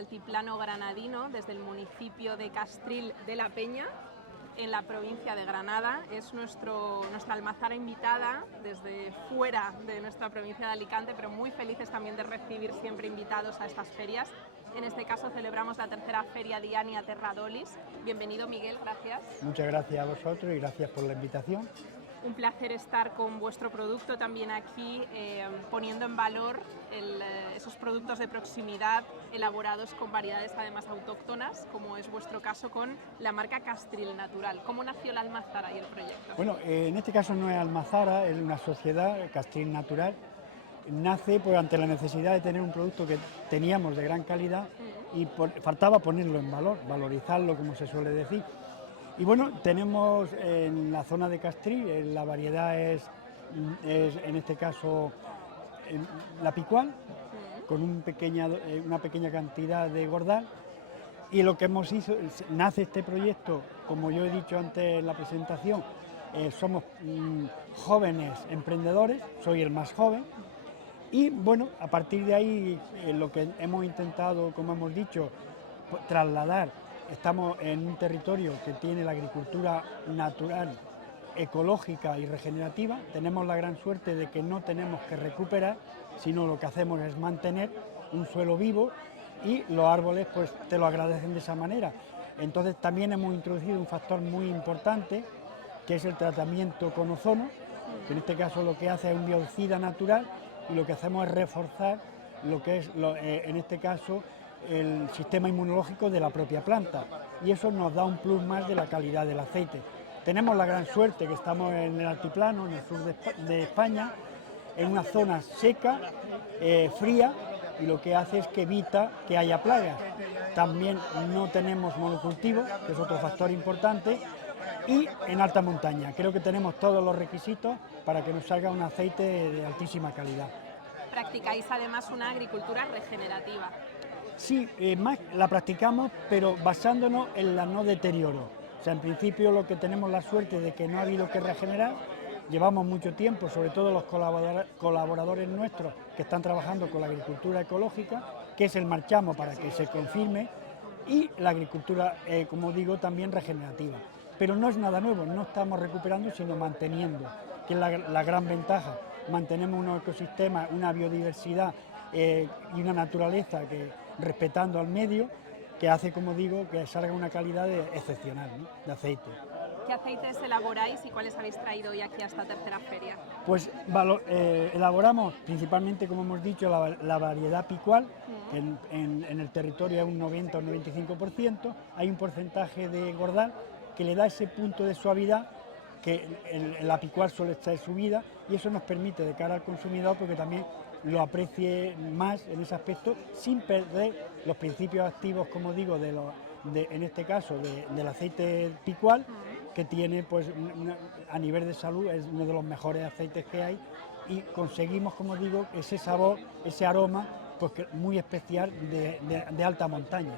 altiplano granadino, desde el municipio de Castril de la Peña, en la provincia de Granada. Es nuestra almazara invitada desde fuera de nuestra provincia de Alicante, pero muy felices también de recibir siempre invitados a estas ferias. En este caso celebramos la tercera feria Diania Terradolis. Bienvenido, Miguel, gracias. Muchas gracias a vosotros y gracias por la invitación. Un placer estar con vuestro producto también aquí, poniendo en valor esos productos de proximidad elaborados con variedades además autóctonas, como es vuestro caso con la marca Castril Natural. ¿Cómo nació la almazara y el proyecto? Bueno, en este caso no es almazara, es una sociedad, Castril Natural. Nace pues, ante la necesidad de tener un producto que teníamos de gran calidad y faltaba ponerlo en valor, valorizarlo, como se suele decir. Y bueno, tenemos en la zona de Castril, la variedad es en este caso la picual, con una pequeña cantidad de gordal. Y lo que hemos hecho, nace este proyecto, como yo he dicho antes en la presentación, somos jóvenes emprendedores, soy el más joven. Y bueno, a partir de ahí lo que hemos intentado, como hemos dicho, trasladar, estamos en un territorio que tiene la agricultura natural, ecológica y regenerativa. Tenemos la gran suerte de que no tenemos que recuperar, sino lo que hacemos es mantener un suelo vivo y los árboles pues te lo agradecen de esa manera. Entonces también hemos introducido un factor muy importante, que es el tratamiento con ozono, que en este caso lo que hace es un biocida natural, y lo que hacemos es reforzar lo que es, en este caso, el sistema inmunológico de la propia planta, y eso nos da un plus más de la calidad del aceite. Tenemos la gran suerte que estamos en el altiplano, en el sur de España, en una zona seca, fría, y lo que hace es que evita que haya plagas. También no tenemos monocultivo, que es otro factor importante, y en alta montaña. Creo que tenemos todos los requisitos para que nos salga un aceite de altísima calidad. Practicáis además una agricultura regenerativa. Sí, más la practicamos, pero basándonos en la no deterioro. O sea, en principio lo que tenemos la suerte de que no ha habido que regenerar. Llevamos mucho tiempo, sobre todo los colaboradores nuestros que están trabajando con la agricultura ecológica, que es el marchamo para que se confirme, y la agricultura, como digo, también regenerativa. Pero no es nada nuevo, no estamos recuperando, sino manteniendo, que es la gran ventaja. Mantenemos unos ecosistemas, una biodiversidad y una naturaleza que respetando al medio, que hace, como digo, que salga una calidad excepcional, ¿no?, de aceite. ¿Qué aceites elaboráis y cuáles habéis traído hoy aquí a esta tercera feria? Pues elaboramos principalmente, como hemos dicho, la variedad picual, que en el territorio es un 90 o 95%, hay un porcentaje de gordal que le da ese punto de suavidad que la picual suele estar subida, y eso nos permite de cara al consumidor porque también lo aprecie más en ese aspecto sin perder los principios activos, como digo, en este caso del aceite picual, que tiene pues a nivel de salud es uno de los mejores aceites que hay, y conseguimos, como digo, ese sabor, ese aroma pues muy especial de alta montaña.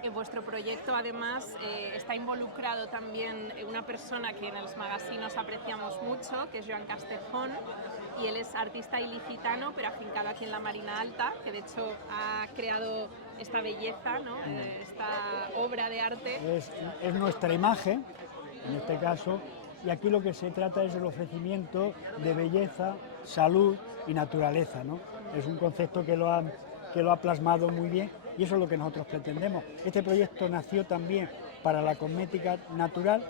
En vuestro proyecto, además, está involucrado también una persona que en los magasinos apreciamos mucho, que es Joan Castejón, y él es artista ilicitano, pero afincado aquí en la Marina Alta, que de hecho ha creado esta belleza, ¿no?, esta obra de arte. Es nuestra imagen, en este caso, y aquí lo que se trata es el ofrecimiento de belleza, salud y naturaleza, ¿no? Es un concepto que lo ha plasmado muy bien, y eso es lo que nosotros pretendemos. Este proyecto nació también para la cosmética natural,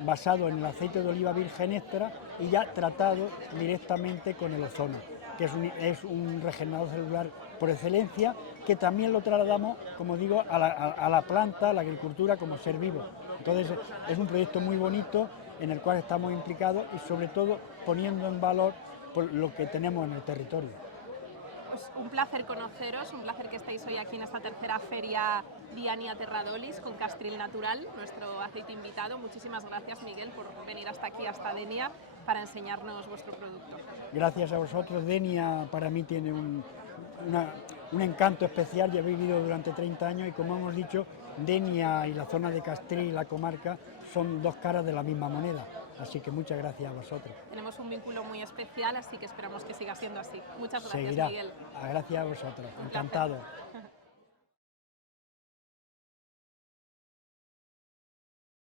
basado en el aceite de oliva virgen extra y ya tratado directamente con el ozono, que es un regenerador celular por excelencia, que también lo trasladamos, como digo, a la planta, a la agricultura como ser vivo. Entonces es un proyecto muy bonito en el cual estamos implicados y sobre todo poniendo en valor por lo que tenemos en el territorio. Pues un placer conoceros, un placer que estéis hoy aquí en esta tercera feria Diania Terradolis con Castril Natural, nuestro aceite invitado. Muchísimas gracias, Miguel, por venir hasta aquí, hasta Denia, para enseñarnos vuestro producto. Gracias a vosotros. Denia para mí tiene un encanto especial. Ya he vivido durante 30 años y, como hemos dicho, Denia y la zona de Castril y la comarca son dos caras de la misma moneda. Así que muchas gracias a vosotros. Tenemos un vínculo muy especial, así que esperamos que siga siendo así. Muchas gracias, Seguirá. Miguel. Gracias a vosotros. Un Encantado. placer.